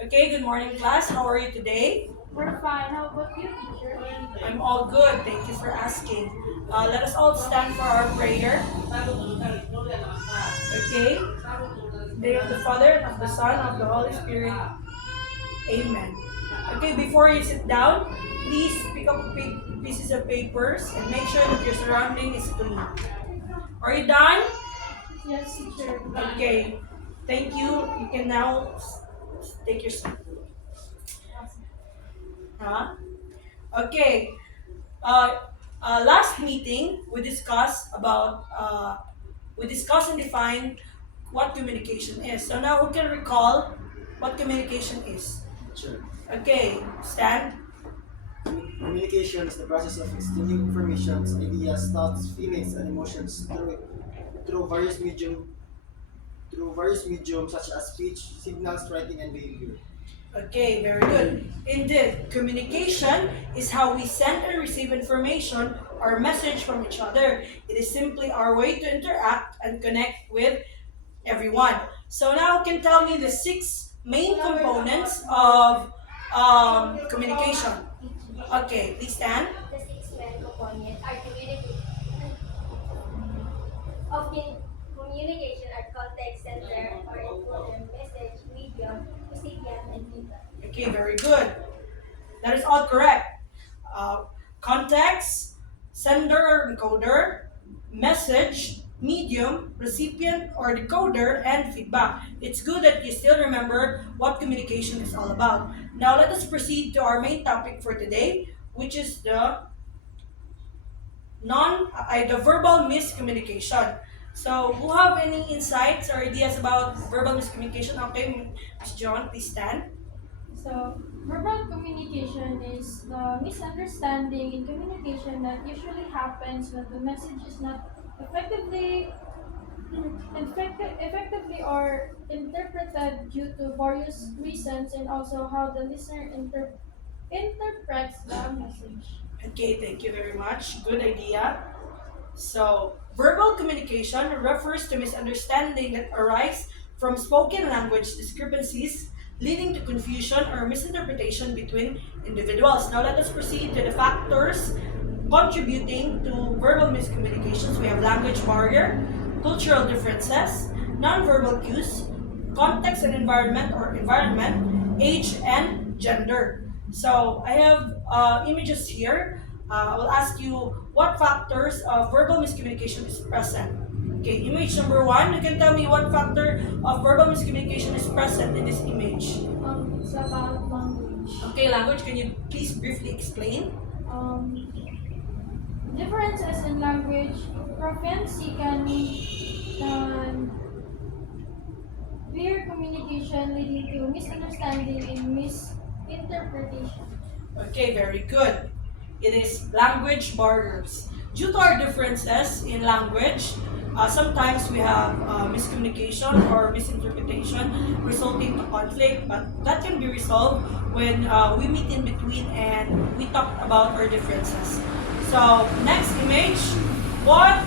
Okay, good morning, class. How are you today? We're fine. How about you, teacher? I'm all good. Thank you for asking. Let us all stand for our prayer. Okay? In the name of the Father, and of the Son, and of the Holy Spirit. Amen. Okay, before you sit down, please pick up pieces of papers and make sure that your surrounding is clean. Are you done? Yes, teacher. Okay. Thank you. You can now take your seat. Huh? Okay. Uh, Last meeting we discussed and defined what communication is. So now who can recall what communication is? Sure. Okay, Stan. Communication is the process of exchanging information, ideas, thoughts, feelings, and emotions through various mediums such as speech, signals, writing, and behavior. Okay, very good. Indeed, communication is how we send and receive information or message from each other. It is simply our way to interact and connect with everyone. So now you can tell me the six main components of communication. Okay, please stand. The six main components are communication are context center or encoder, message, medium, recipient, and feedback. Okay, very good. That is all correct. Uh, Context, sender or encoder, message, medium, recipient or decoder, and feedback. It's good that you still remember what communication is all about. Now let us proceed to our main topic for today, which is the verbal miscommunication. So, who have any insights or ideas about verbal miscommunication? Okay, Ms. John, please stand. So, verbal communication is the misunderstanding in communication that usually happens when the message is not effectively or interpreted due to various reasons, and also how the listener interprets the message. Okay, thank you very much. Good idea. So, verbal communication refers to misunderstanding that arise from spoken language discrepancies, leading to confusion or misinterpretation between individuals. Now, let us proceed to the factors contributing to verbal miscommunications. We have language barrier, cultural differences, nonverbal cues, context and environment, age, and gender. So, I have images here. I will ask you what factors of verbal miscommunication is present. Okay, image number one, you can tell me what factor of verbal miscommunication is present in this image. It's about language. Okay, language, can you please briefly explain? Um, Differences in language proficiency can clear communication, leading to misunderstanding and misinterpretation. Okay, very good. It is language barriers. Due to our differences in language, sometimes we have miscommunication or misinterpretation resulting to conflict, but that can be resolved when we meet in between and we talk about our differences. So, next image, what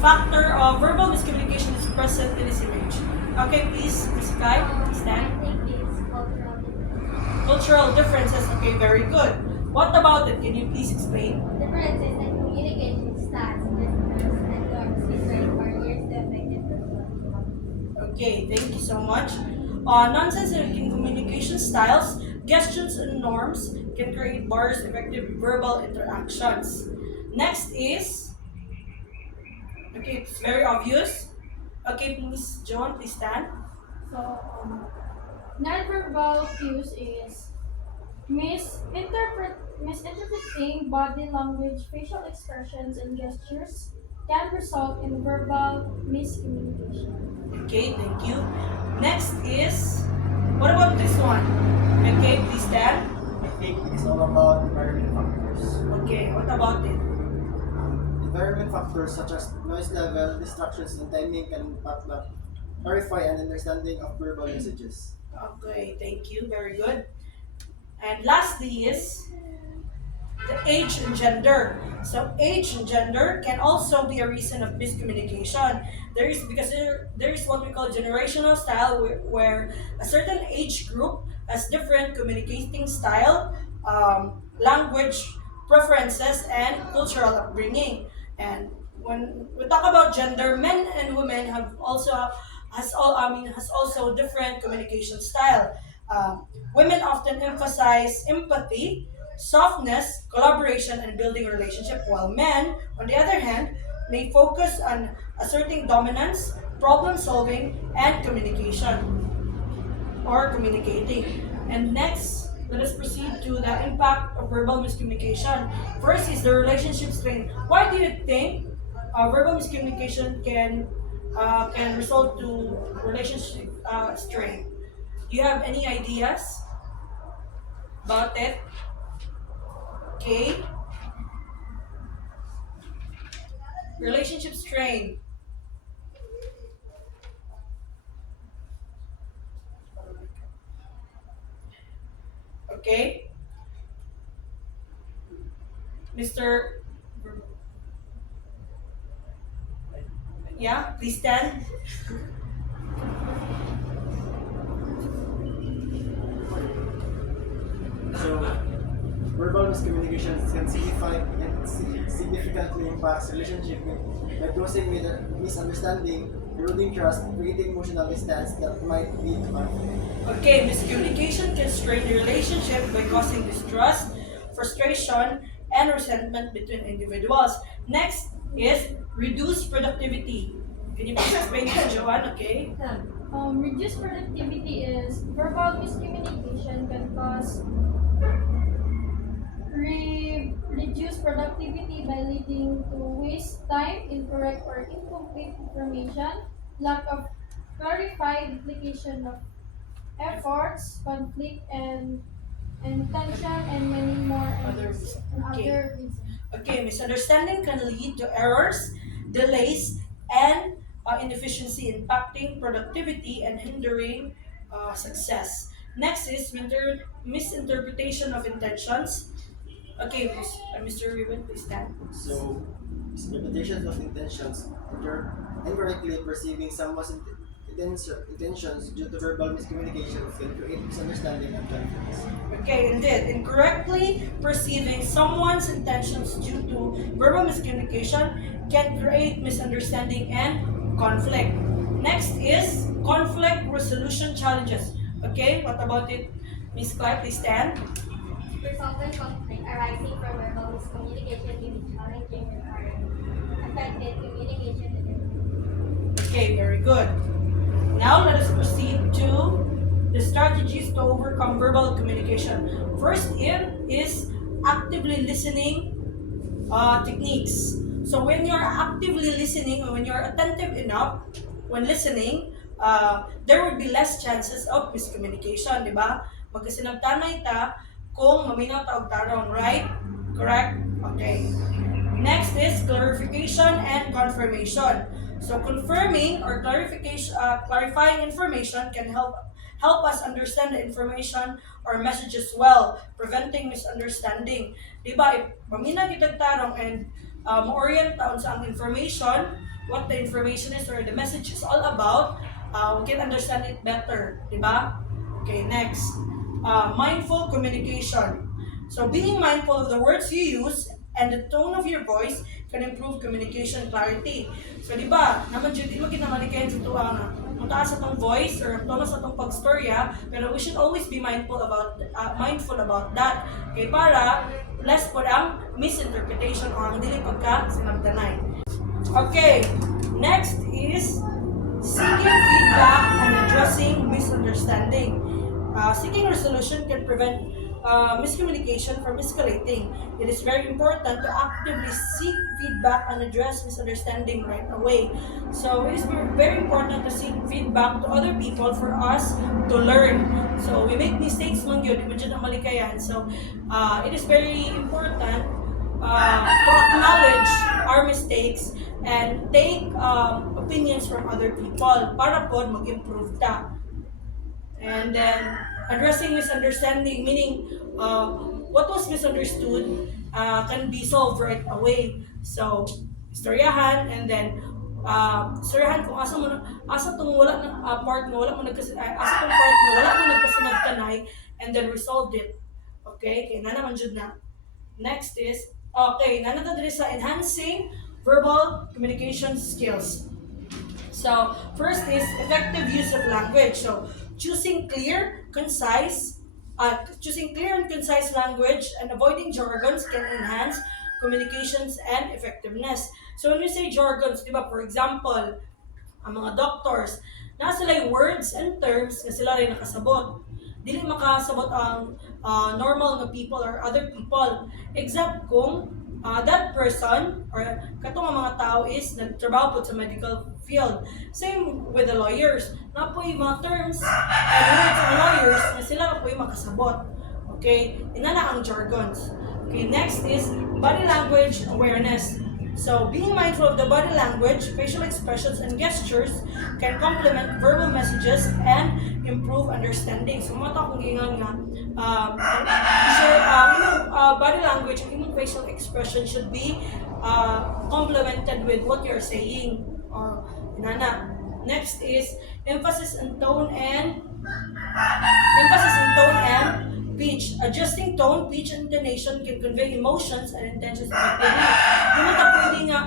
factor of verbal miscommunication is present in this image? Okay, please, Ms. Kai, stand. I think it's cultural difference. Cultural differences, okay, very good. What about it? Can you please explain? Differences in communication styles, gestures, and norms create barriers to effective communication. Okay, thank you so much. Nonsense in communication styles, gestures, and norms can create bars effective verbal interactions. Next is, okay, it's very obvious. Okay, please, John, please stand. So, nonverbal cues is misinterpreting body language, facial expressions, and gestures can result in verbal miscommunication. Okay, thank you. Next is, what about this one? Okay, please stand. I think it is all about environment factors. Okay, what about it? Environment factors such as noise level, distractions, and timing can impact the clarify and understanding of verbal messages. Okay, thank you, very good. And lastly is the age and gender. So age and gender can also be a reason of miscommunication. There is what we call generational style where a certain age group has different communicating style, language preferences, and cultural upbringing. And when we talk about gender, men and women have also has also different communication style. Women often emphasize empathy, softness, collaboration, and building relationship, while men, on the other hand, may focus on asserting dominance, problem solving, and communication or communicating. And next, let us proceed to the impact of verbal miscommunication. First is the relationship strain. Why do you think verbal miscommunication can result to relationship strain? Do you have any ideas about it? Okay. Relationship strain. Okay. Mr. Yeah, please stand. So, verbal miscommunication can significantly impact relationship by causing misunderstanding, eroding trust, creating emotional distance that might lead to conflict. Okay, miscommunication can strain the relationship by causing distrust, frustration, and resentment between individuals. Next is reduce productivity. Can you please explain it to Joanne, okay? Reduced productivity is verbal miscommunication can cause reduced productivity by leading to waste time, incorrect or incomplete information, lack of clarified application of efforts, conflict and tension, and many more Others. and Okay. other reasons. Okay, misunderstanding can lead to errors, delays, and inefficiency, impacting productivity and hindering success. Next is misinterpretation of intentions. Okay, Mr. Ruben, please stand. So, misinterpretations of intentions, incorrectly perceiving someone's intentions due to verbal miscommunication can create misunderstanding and conflicts. Okay, indeed, incorrectly perceiving someone's intentions due to verbal miscommunication can create misunderstanding and conflict. Next is conflict resolution challenges. Okay, what about it? Miss Clyde, please stand. Resolving conflict arising from verbal miscommunication may be challenging and hard. Effective communication is Okay, very good. Now let us proceed to the strategies to overcome verbal communication. First is actively listening techniques. So when you're actively listening or when you're attentive enough when listening, there would be less chances of miscommunication, di ba? Magkasinabtanay ta kung maminaw ta og tarong, right? Correct? Okay. Next is clarification and confirmation. So confirming or clarifying information can help us understand the information or messages well, preventing misunderstanding. Diba, if mamina kitag tarong and ma-orient taon sa ang information, what the information is or the message is all about, we can understand it better. Diba? Okay, next. Mindful communication. So being mindful of the words you use and the tone of your voice can improve communication clarity. So di ba, naman dyan, di mo kinamalikayan sa tuwa na mataas sa tong voice or tono sa tong pagstorya, pero we should always be mindful about that. Kay para less po ang misinterpretation o ang dili pagka sinabdanay. Okay, next is seeking feedback and addressing misunderstanding. Seeking resolution can prevent miscommunication from escalating. It is very important to actively seek feedback and address misunderstanding right away. So it is very important to seek feedback to other people for us to learn. So we make mistakes man yun, di ba dyan ang malikayan. So it is very important to acknowledge our mistakes and take opinions from other people para po mag-improve ta. And then addressing misunderstanding, meaning what was misunderstood can be solved right away. So istoryahan and then istoryahan kung asa tong wala na part nga wala mo asa tong part nga wala mo nagkasinabtanay, and then resolved it. Okay, kay na naman jud na. Next is, okay, nanatod diri sa enhancing verbal communication skills. So, first is effective use of language. So, choosing clear, and concise language and avoiding jargons can enhance communications and effectiveness. So, when we say jargons, di ba, for example, ang mga doctors, na sila yung words and terms na sila rin nakasabot. Dili makasabot ang normal nga people or other people. Except kung that person or katong nga mga tao is nagtrabaho po sa medical field. Same with the lawyers. Na po yung mga terms and words ng lawyers na sila na po yung makasabot. Okay? Inana ang jargons. Okay, next is body language awareness. So, being mindful of the body language, facial expressions, and gestures can complement verbal messages and improve understanding. So, mata kung gingan nga, imong body language and imong facial expression should be complemented with what you're saying. Nana. Next is emphasis in tone and pitch. Adjusting tone, pitch, and intonation can convey emotions and intentions effectively. Di mo ta pwede nga,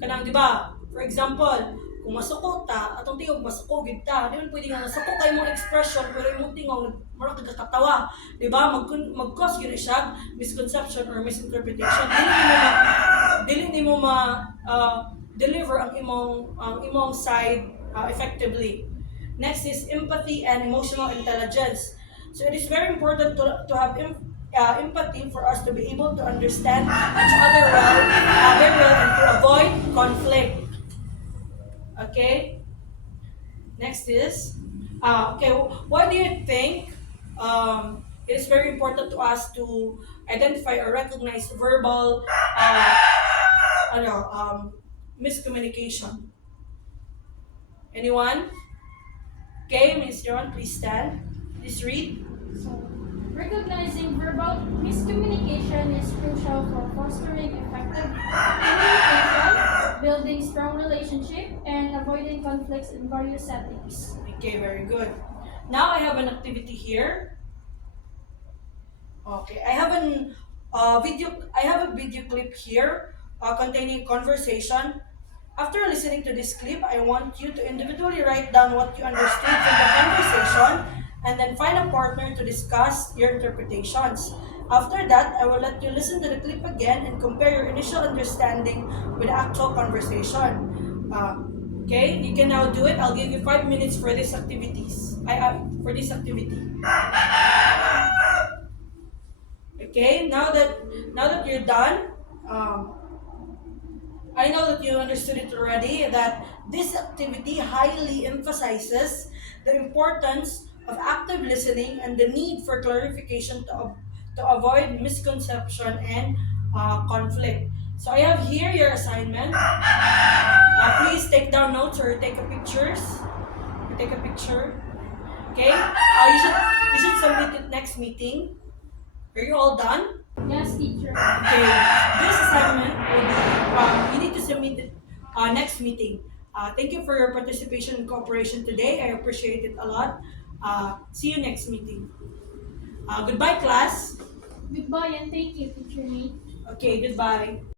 kanang di ba? For example, kung masuko ta, atong tingog masuko gid ta, di man pwede nga masuko kay mong expression pero imong tingog mura kagakatawa, di ba? Mag-cause gyud siya misconception or misinterpretation. Dili nimo deliver ang imong side effectively. Next is empathy and emotional intelligence. So it is very important to have empathy for us to be able to understand each other very well and to avoid conflict. Okay? Next is, why do you think it is very important to us to identify or recognize verbal miscommunication? Anyone? Okay, Ms. John, please stand. Please read. So, recognizing verbal miscommunication is crucial for fostering effective communication, building strong relationship, and avoiding conflicts in various settings. Okay, very good. Now I have an activity here. Okay, I have a video clip here containing conversation. After listening to this clip, I want you to individually write down what you understood from the conversation and then find a partner to discuss your interpretations. After that, I will let you listen to the clip again and compare your initial understanding with the actual conversation. Okay, you can now do it. I'll give you 5 minutes for this activity. Okay, now that you're done, I know that you understood it already, that this activity highly emphasizes the importance of active listening and the need for clarification to avoid misconception and conflict. So I have here your assignment. Please take down notes or take a picture. Okay? You should submit it next meeting. Are you all done? Yes, teacher. Okay, this assignment will be, you need to submit it next meeting. Thank you for your participation and cooperation today. I appreciate it a lot. See you next meeting. Goodbye, class. Goodbye and thank you, teacher Nate. Okay, goodbye.